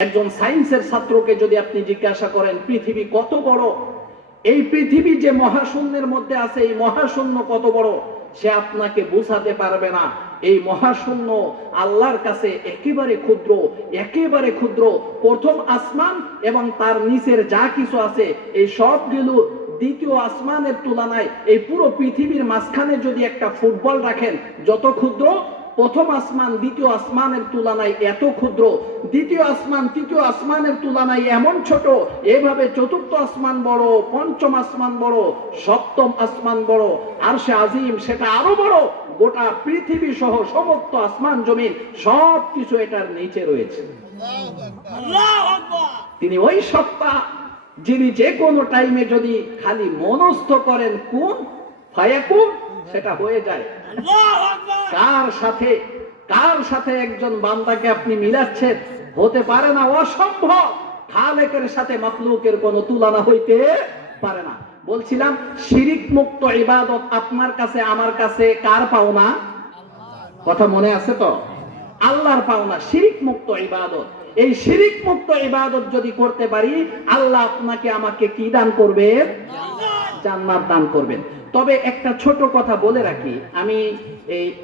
একজন সায়েন্সের ছাত্রকে যদি আপনি জিজ্ঞাসা করেন পৃথিবী কত বড়, এই পৃথিবী যে মহাশূন্যের মধ্যে আছে এই মহাশূন্য কত বড়, সে আপনাকে বোঝাতে পারবে না। এই মহাশূন্য আল্লাহর কাছে একেবারে ক্ষুদ্র, একেবারে ক্ষুদ্র। প্রথম আসমান এবং তার নিচের যা কিছু আছে এই সবগুলো দ্বিতীয় আসমানের তুলনায় এই পুরো পৃথিবীর মাঝখানে যদি একটা ফুটবল রাখেন, যত ক্ষুদ্র প্রথম আসমান দ্বিতীয় আসমানের তুলনায় এত ক্ষুদ্র, দ্বিতীয় আসমান তৃতীয় আসমানের তুলনায় এমন ছোট, এভাবে চতুর্থ আসমান বড়, পঞ্চম আসমান বড়, সপ্তম আসমান বড়, আরশে আজিম সেটা আরো বড়। গোটা পৃথিবী সহ সমস্ত আসমান জমিন সব কিছু এটার নিচে রয়েছে। তিনি ওই সত্তা যিনি যে কোনো টাইমে যদি খালি মনস্থ করেন কুন ফায়াকুন, সেটা হয়ে যায়। কার সাথে একজন বান্দাকে আপনি মিলাচ্ছেন? হতে পারে না, অসম্ভব। খালেকের সাথে মাখলুকের কোনো তুলনা হইতে পারে না। বলছিলাম শিরিক মুক্ত ইবাদত আপনার কাছে আমার কাছে কার পাওনা? কথা মনে আছে তো? আল্লাহর পাওনা শিরিক মুক্ত ইবাদত। এই শিরিক মুক্ত ইবাদত যদি করতে পারি, আল্লাহ আপনাকে আমাকে কি দান করবে? জান্নাত দান করবেন। তবে একটা ছোট কথা বলে রাখি, আমি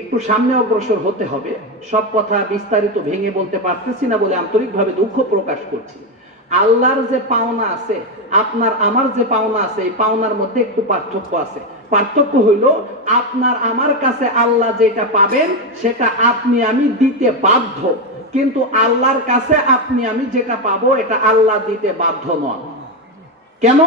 একটু সামনে অগ্রসর হতে হবে, সব কথা বিস্তারিত ভেঙে বলতে পারতেছি না বলে আন্তরিকভাবে দুঃখ প্রকাশ করছি। আল্লাহর যে পাওনা আছে, আপনার আমার যে পাওনা আছে, এই পাওনার মধ্যে একটু পার্থক্য আছে। পার্থক্য হইল আপনার আমার কাছে আল্লাহ যেটা পাবেন সেটা আপনি আমি দিতে বাধ্য, কিন্তু আল্লাহর কাছে আপনি আমি যেটা পাবো এটা আল্লাহ দিতে বাধ্য নন। কেন?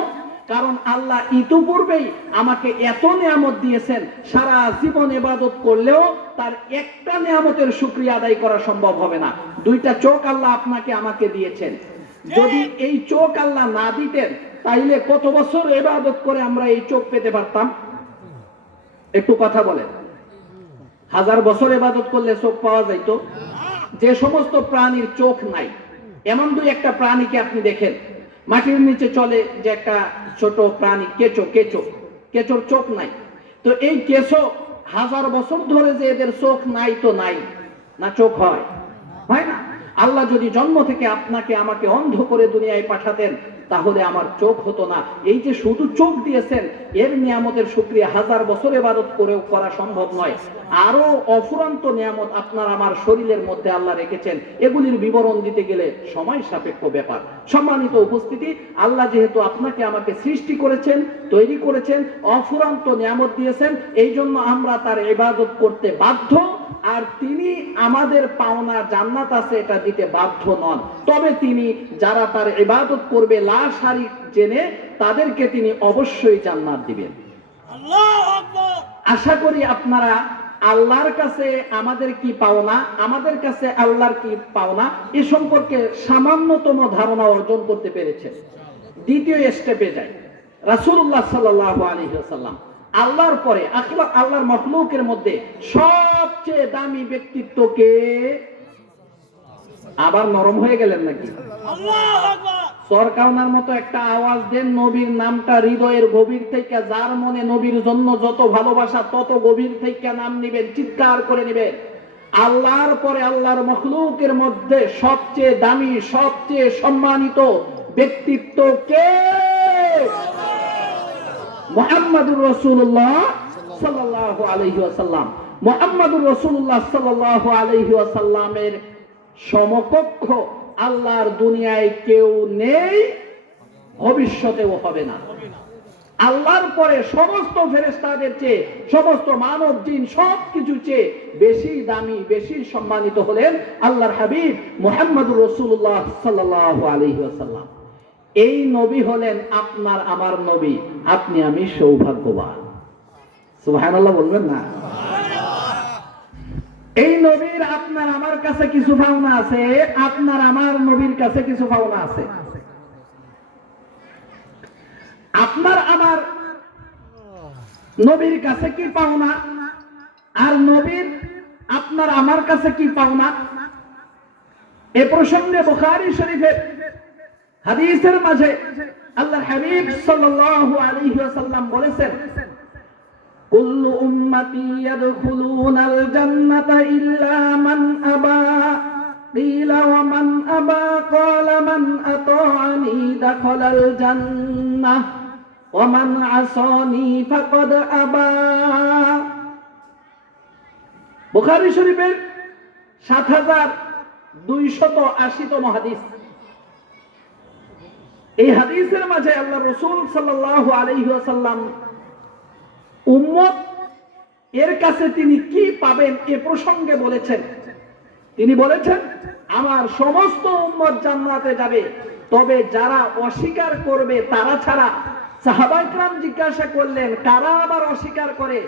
কারণ আল্লাহ ইতিপূর্বেই আমাকে এত নিয়ামত দিয়েছেন, সারা জীবন ইবাদত করলেও তার একটা নিয়ামতের শুকরিয়া আদায় করা সম্ভব হবে না। দুইটা চোখ আল্লাহ আপনাকে আমাকে দিয়েছেন, যদি এই চোখ আল্লাহ না দিতেন তাইলে কত বছর ইবাদত করে আমরা এই চোখ পেতে পারতাম? একটু কথা বলেন। 1000 বছর ইবাদত করলে চোখ পাওয়া যাইতো? যে সমস্ত প্রাণীর চোখ নাই, এমন দুই একটা প্রাণীকে আপনি দেখেন, মাটির নিচে চলে যে একটা ছোট প্রাণী কেঁচোর চোখ নাই। তো এই কেঁচো 1000 বছর ধরে যে এদের চোখ নাই, তো নাই না, চোখ হয় না? আল্লাহ যদি জন্ম থেকে আপনাকে আমাকে অন্ধ করে দুনিয়ায় পাঠাতেন তাহলে আমার চোখ হতো না। এই যে শুধু চোখ দিয়েছেন, এর নিয়ামতের শুকরিয়া 1000 বছর ইবাদত করেও করা সম্ভব নয়। আরো অফুরন্ত নিয়ামত আপনার আমার শরীরের মধ্যে আল্লাহ রেখেছেন, এগুলির বিবরণ দিতে গেলে সময় সাপেক্ষ ব্যাপার। সম্মানিত উপস্থিতি, আল্লাহ যেহেতু আপনাকে আমাকে সৃষ্টি করেছেন, তৈরি করেছেন, অফুরন্ত নিয়ামত দিয়েছেন, এই জন্য আমরা তার ইবাদত করতে বাধ্য। আর তিনি আমাদের পাওনা জান্নাত আছে এটা দিতে বাধ্য নন। তবে তিনি যারা তার ইবাদত করবে লা শারিক জেনে, তাদেরকে তিনি অবশ্যই জান্নাত দিবেন। আল্লাহু আকবার। আশা করি আপনারা আল্লাহর কাছে আমাদের কি পাওনা, আমাদের কাছে আল্লাহর কি পাওনা এ সম্পর্কে সামান্যতম ধারণা অর্জন করতে পেরেছেন। দ্বিতীয় স্টেপে যাই। রাসূলুল্লাহ সাল্লাল্লাহু আলাইহি ওয়াসাল্লাম আল্লাহর পরে আল্লাহর মাখলুকের মধ্যে সবচেয়ে দামি ব্যক্তিত্বকে, আবার নরম হয়ে গেলেন নাকি? আল্লাহু আকবার। সরকারনার মতো একটা আওয়াজ দেন, নবীর নামটা হৃদয়ের গভীর থেকে, যার মনে নবীর জন্য যত ভালোবাসা তত গভীর থেকে নাম নিবেন, চিৎকার করে নেবেন। আল্লাহর পরে আল্লাহর মাখলুকের মধ্যে সবচেয়ে দামি, সবচেয়ে সম্মানিত ব্যক্তিত্ব কে? মুহাম্মাদুর রাসূলুল্লাহ সাল্লাল্লাহু আলাইহি ওয়াসাল্লাম। মুহাম্মাদুর রাসূলুল্লাহ সাল্লাল্লাহু আলাইহি ওয়াসাল্লামের সমকক্ষ আল্লাহর দুনিয়ায় কেউ নেই, ভবিষ্যতেও হবে না। আল্লাহর পরে সমস্ত ফেরেশতাদের চেয়ে, সমস্ত মানব জিন সবকিছু চেয়ে বেশি দামি, বেশি সম্মানিত হলেন আল্লাহর হাবিব মুহাম্মাদুর রাসূলুল্লাহ সাল্লাল্লাহু আলাইহি ওয়াসাল্লাম। এই নবী হলেন আপনার আমার নবী। আপনি আমি সৌভাগ্যবান। সুবহানাল্লাহ বলবেন না? এই নবীর আপনার আমার কাছে কিছু পাওনা আছে, আপনার আমার নবীর কাছে কিছু পাওনা আছে। আপনার আমার নবীর কাছে কি পাওনা, আর নবীর আপনার আমার কাছে কি পাওনা, এ প্রসঙ্গে বুখারী শরীফের হাদিসের মাঝে আল্লাহর হাবিব সাল্লাল্লাহু আলাইহি ওয়াসাল্লাম বলেছেন, কুল্লু উম্মতি ইয়াদখুলুনাল জান্নাতা ইল্লা মান আবা قيل ومن أبى قال من أطاعني دخل الجنة ومن عصاني فقد أبى বুখারী শরীফের ৭,২৮০তম হাদিস। এই হাদিসের মাঝে আল্লাহ রাসূল সাল্লাল্লাহু আলাইহি ওয়াসাল্লাম উম্মত এর কাছে তিনি কি পাবেন এ প্রসঙ্গে বলেছেন। তিনি বলেছেন, আমার সমস্ত উম্মত জান্নাতে যাবে, তবে যারা অস্বীকার করবে তারা ছাড়া। সাহাবায়ে কেরাম জিজ্ঞাসা করলেন, কারা আবার অস্বীকার করে?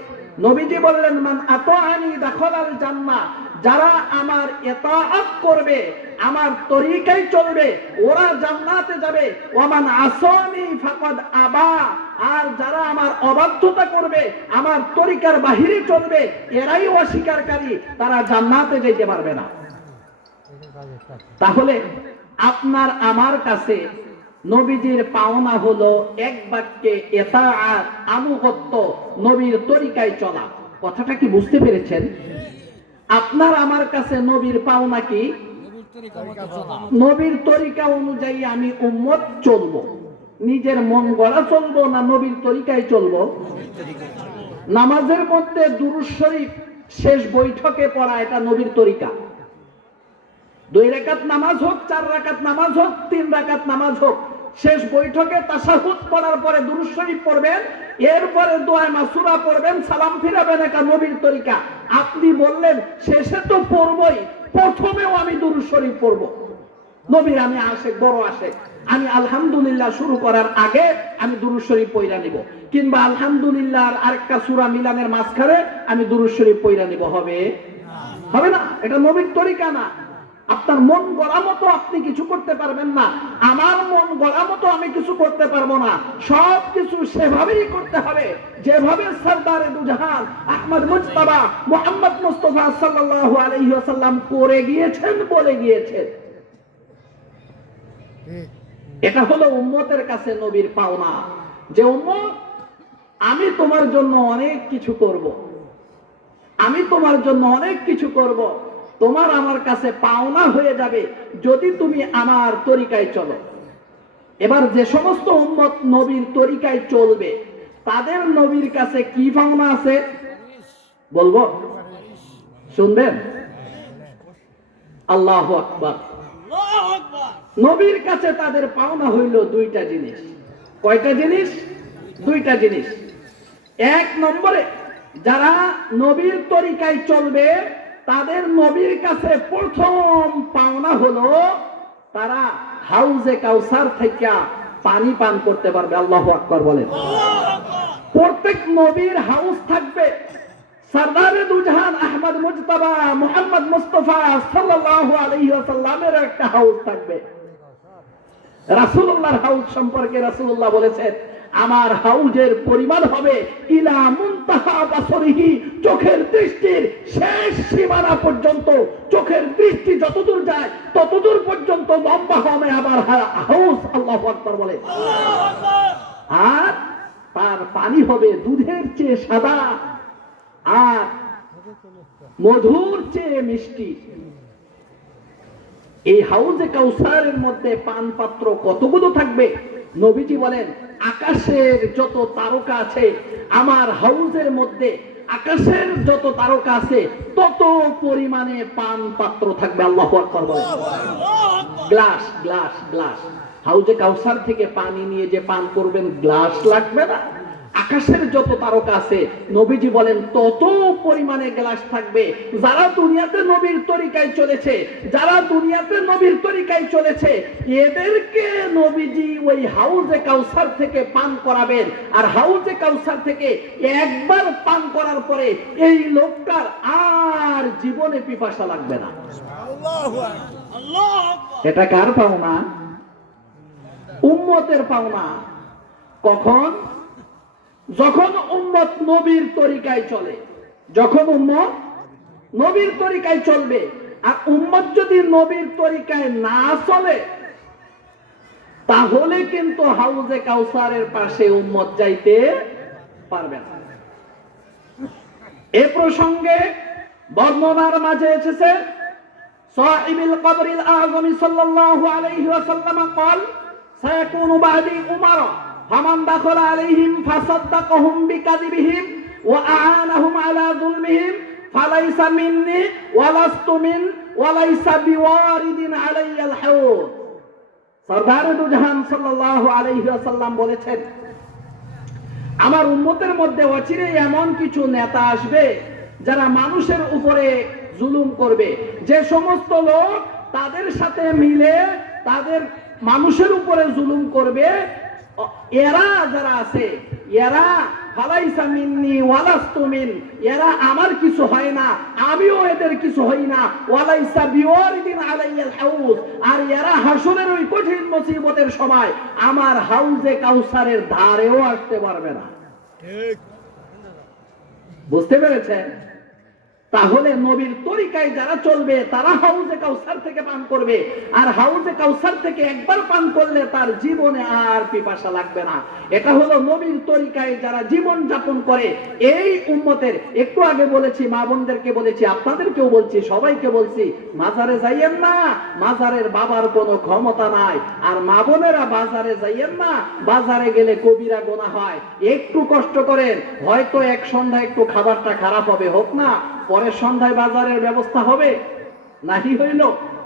নবীজি বললেন, মান আতাআনি দাখালাল জান্নাহ, যারা আমার ইতাআত করবে, আমার তরিকায় চলবে, ওরা জান্নাতে যাবে। ওয়া মান আসানি ফাকাদ আবা, আর যারা আমার অবাধ্যতা করবে, আমার তরিকার বাহিরে চলবে, এরাই অস্বীকারকারী, তারা জান্নাতে যেতে পারবে না। তাহলে আপনার আমার কাছে নবীজির পাওনা হলো এক বাক্যে ইতাআত, আনুগত্য, নবীর তরিকায় চলা। কথাটা কি বুঝতে পেরেছেন? আপনার আমার কাছে নবীর পাওনা কি? নবীর তরিকা অনুযায়ী আমি উম্মত চলবো। নিজের মন গড়া চলবো না নবীর তরিকায় চলবো? নামাজের মধ্যে দুরূদ শরীফ শেষ বৈঠকে পড়া, এটা নবীর তরিকা। 2 রাকাত নামাজ হোক, 4 রাকাত নামাজ হোক, 3 রাকাত নামাজ হোক, শেষ বৈঠকে তাশাহুদ পড়ার পরে দুরূদ শরীফ পড়বেন, এরপরে দোয়া মাসুরা পড়বেন, সালাম ফিরাবেন, এটা নবীর তরিকা। আপনি বললেন শেষে তো পড়বই, প্রথমেও আমি দুরূদ শরীফ পড়ব। নবীর আমি আশেক, বড় আশেক, আমি আলহামদুলিল্লাহ শুরু করার আগে আমি দুরূদ শরীফ পড়া নিব, কিংবা আলহামদুলিল্লাহ আর আরেকটা সূরা মিলানের মাঝখানে আমি দুরূদ শরীফ পড়া নিব। হবে? হবে না। এটা নবীর তরিকা না। আপনার মন গড়া মতো আপনি কিছু করতে পারবেন না, আমার মন গড়া মতো আমি কিছু করতে পারবো না। সব কিছু সেভাবেই করতে হবে যেভাবে সরদারে দুজাহান আহমদ মুজতবা মুহাম্মদ মুস্তাফা সাল্লাল্লাহু আলাইহি ওয়াসাল্লাম করে গিয়েছেন, বলে গিয়েছেন। এটা হলো উম্মতের কাছে নবীর পাওনা, যে উম্মত আমি তোমার জন্য অনেক কিছু করব, আমি তোমার জন্য অনেক কিছু করব, তোমার আমার কাছে পাওনা হয়ে যাবে যদি তুমি আমার তরিকায় চলো। এবার যে সমস্ত উম্মত নবীর তরিকায় চলবে, তাদের নবীর কাছে কি পাওনা আছে বলবো? শুনবেন? আল্লাহু আকবার। নবীর কাছে তাদের পাওনা হইল 2টা জিনিস। কয়টা জিনিস? 2টা জিনিস। 1 নম্বরে, যারা নবীর তরিকায় চলবে তাদের নবীর কাছে প্রথম পাওনা হলো তারা হাউজে কাউসার থেকে পানি পান করতে পারবে। আল্লাহু আকবার বলেন। প্রত্যেক নবীর হাউস থাকবে। সরদারে দুজাহান আহমদ মুজতবা মুহাম্মদ মুস্তাফা সাল্লাল্লাহু আলাইহি ওয়াসাল্লামের একটা হাউস থাকবে। রাসূলুল্লাহর হাউস সম্পর্কে রাসূলুল্লাহ বলেছেন, আমার হাউজের পরিমাণ হবে ইলা মুনতাহা বাসরিহি, চোখের দৃষ্টির শেষ সীমানা পর্যন্ত, চোখের দৃষ্টি যতদূর যায় ততদূর পর্যন্ত লম্বা হবে আমার হাউস। আল্লাহু আকবার বলে। আর তার পানি হবে দুধের চেয়ে সাদা আর মধুর চেয়ে মিষ্টি। এই হাউজে কাউসারের মধ্যে পান পাত্র কতগুলো থাকবে? নবীজি বলেন, আকাশের যত তারকা আছে আমার হাউজের মধ্যে, আকাশের যত তারকা আছে তত পরিমাণে পান পাত্র থাকবে। আল্লাহু আকবার বলেন। Glass glass glass. হাউজে কাউসার থেকে পানি নিয়ে যে পান করবেন, গ্লাস লাগবে না। আকাশের যত তারকা আছে নবীজি বলেন তত পরিমাণে গ্লাস থাকবে। যারা দুনিয়াতে নবীর তরিকায় চলেছে, যারা দুনিয়াতে নবীর তরিকায় চলেছে, এদেরকে নবীজি ওই হাউজে কাউসার থেকে পান করাবেন। আর হাউজে কাউসার থেকে একবার পান করার পরে এই লোকটার আর জীবনে পিপাসা লাগবে না। এটা কার পাওনা? উম্মতের পাওনা। কখন? যখন উম্মত নবীর তরিকায় চলে। যখন উম্মত নবীর তরিকায় চলবে। আর উম্মত যদি নবীর তরিকায় না চলে, তাহলে কিন্তু হাউজে কাউসারের পাশে উম্মত যাইতে পারবে না। এ প্রসঙ্গে বর্ণনার মাঝে এসেছে সাহিবুল কবরিল আযম সাল্লাল্লাহু আলাইহি ওয়াসাল্লাম قال سيكون بعدي أمراء فمن دخل عليهم فصدقهم بكذبهم وأعانهم على ظلمهم فليس مني ولست من وليس بوارد علي الحوض সরদার দু জাহান সাল্লাল্লাহু আলাইহি ওয়াসাল্লাম বলেছেন, আমার উম্মতের মধ্যে অচিরেই এমন কিছু নেতা আসবে যারা মানুষের উপরে জুলুম করবে। যে সমস্ত লোক তাদের সাথে মিলে তাদের মানুষের উপরে জুলুম করবে, এরা যারা আছে, এরা ফালাইসা মিন্নি ওয়ালাস্তু মিন, এরা আমার কিছু হয় না, আমিও এদের কিছু হই না। ওয়ালাইসা বিওয়ারিদিন আলাইয়াল হাউজ, আর এরা হাসরের ওই কঠিন মুসিবতের সময় আমার হাউজে কাউসারের ধারেও আসতে পারবে না। ঠিক বুঝতে পেরেছেন? তাহলে নবীর তরিকায় যারা চলবে তারা হাউজে কাউসার থেকে পান করবে, আর হাউজে কাউসার থেকে একবার পান করলে তার জীবনে আর পিপাসা লাগবে না। এটা হলো নবীর তরিকায় যারা জীবন যাপন করে এই উম্মতের। একটু আগে বলেছি, মা বোনদেরকে বলেছি, আপনাদেরকেও বলছি, সবাইকে বলছি, মাজারে যাইয়েন না, মাজারের বাবার কোনো ক্ষমতা নাই। আর মা বোনেরা বাজারে যাইয়েন না, বাজারে গেলে কবিরা গোনা হয়। একটু কষ্ট করেন, হয়তো এক সন্ধ্যায় একটু খাবারটা খারাপ হবে, হোক না, পরের সন্ধ্যায় বাজারের ব্যবস্থা হবে, নাহি হইল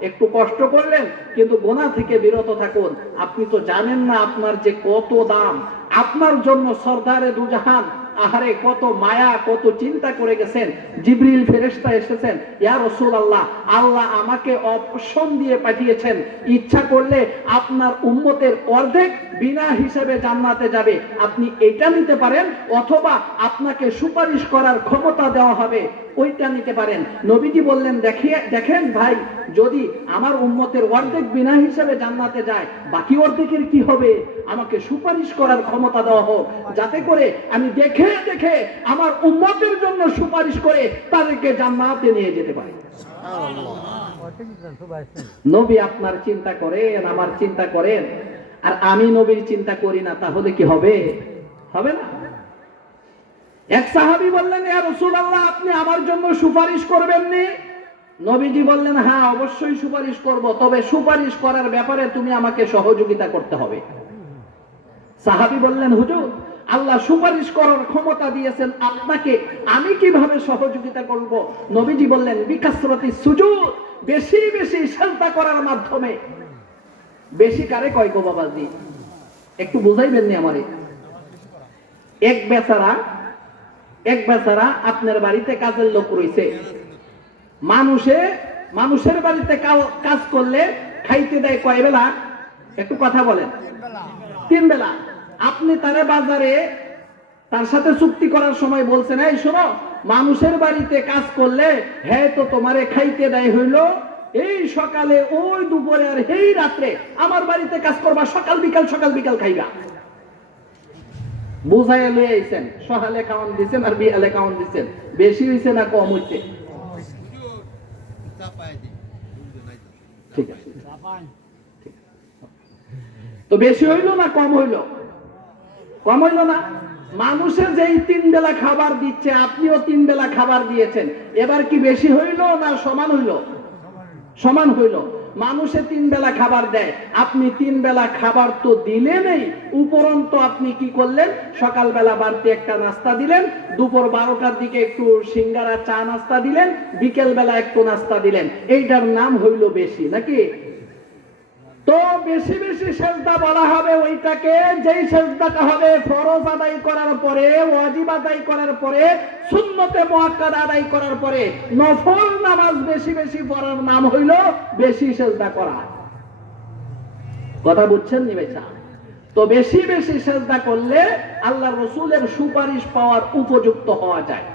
একটু কষ্ট করলেন, কিন্তু গোনা থেকে বিরত থাকুন। আপনি তো জানেন না আপনার যে কত দাম। আপনার জন্য সরদারে দু জাহান আহারে কত মায়া, কত চিন্তা করে গেছেন। জিবরিল ফেরেশতা এসেছেন, ইয়া রাসূলুল্লাহ, আল্লাহ আমাকে অপশন দিয়ে পাঠিয়েছেন, ইচ্ছা করলে আপনার উম্মতের অর্ধেক বিনা হিসেবে জান্নাতে যাবে, আপনি এটা নিতে পারেন, অথবা আপনাকে সুপারিশ করার ক্ষমতা দেওয়া হবে, ওইটা নিতে পারেন। নবীজি বললেন, দেখেন ভাই, যদি আমার উম্মতের অর্ধেক বিনা হিসেবে জান্নাতে যায়, বাকি অর্ধেকের কি হবে? আমাকে সুপারিশ করার ক্ষমতা দেওয়া হোক, যাতে করে আমি দেখে দেখে আমার উম্মতের জন্য সুপারিশ করে তাদেরকে জান্নাতে নিয়ে যেতে পারি। নবী আপনার চিন্তা করেন, আমার চিন্তা করেন, আর আমি নবীর চিন্তা করি না, তাহলে কি হবে? হবে না। এক সাহাবী বললেন, ইয়া রাসূলুল্লাহ, আপনি আমার জন্য সুপারিশ করবেন নি? নবীজি বললেন, হ্যাঁ অবশ্যই সুপারিশ করব, তবে সুপারিশ করার ব্যাপারে তুমি আমাকে সহযোগিতা করতে হবে। সাহাবী বললেন, হুজুর, আল্লাহ সুপারিশ করার ক্ষমতা দিয়েছেন আপনাকে, আমি কিভাবে সহযোগিতা করব? নবীজি বললেন, বিকাসরাতি সুজুদ, বেশি বেশি সিজদা করার মাধ্যমে। বেশি কারে কয় গো বাবাজি, একটু বুঝাইবেন নি আমারে? এক বেচারা আপনার বাড়িতে কাজের লোক রয়েছে, মানুষের বাড়িতে কাজ করলে খাইতে দেয় কয় বেলা? একটু কথা বলেন। 3 বেলা। আপনি তারে বাজারে তার সাথে চুক্তি করার সময় বলছেন, এই শোনো, মানুষের বাড়িতে কাজ করলে হ্যাঁ তো তোমারে খাইতে দেয় হইলো এই সকালে, ওই দুপুরে, আর এই রাত্রে আমার বাড়িতে কাজ করবা, সকাল বিকাল খাইবা। বুঝাইয়া লয়ে আইছেন, সকালে খাওয়ান দিচ্ছেন আর বিকালে খাওয়ান দিচ্ছেন, বেশি হইছে না কম হইছে? ঠিক আছে, তো বেশি হইলো না কম হইলো? কম হইলো না? মানুষের যেই 3 বেলা খাবার দিচ্ছে, আপনিও 3 বেলা খাবার দিয়েছেন, এবার কি বেশি হইলো না সমান হইলো? সমান হইলো। মানুষে 3 বেলা খাবার দেয়, আপনি 3 বেলা খাবার তো দিলেনই, উপরন্ত আপনি কি করলেন? সকালবেলা বাড়তি একটা নাস্তা দিলেন, দুপুর 12টার দিকে একটু সিঙ্গারা চা নাস্তা দিলেন, বিকেল বেলা একটু নাস্তা দিলেন। এইটার নাম হইল বেশি নাকি? তো বেশি বেশি সেজদা বলা হবে ওইটাকে, যেই সেজদাটা হবে ফরজ আদায় করার পরে, ওয়াজিব আদায় করার পরে, সুন্নতে মুআক্কাদা আদায় করার পরে নফল নামাজ বেশি বেশি পড়ার নাম হইল বেশি সেজদা করা। কথা বুঝছেন নি ভাইসা? তো বেশি বেশি সেজদা করলে আল্লাহর রাসূলের সুপারিশ পাওয়ার উপযুক্ত হওয়া যায়।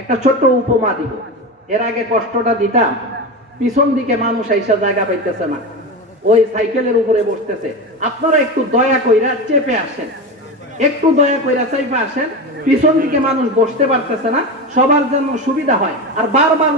একটা ছোট্ট উপমা দিব, এর আগে কষ্টটা দিতাম, পিছন দিকে মানুষ আইসা জায়গা পাইতেছে না, ওই সাইকেলের উপরে বসতেছে, আপনারা একটু দয়া কইরা চেপে আসেন, একটু দয়া কইরা চেপে আসেন, পিছন দিকে মানুষ বসতে পারতেছে না, সবার জন্য সুবিধা হয়। আর বারবার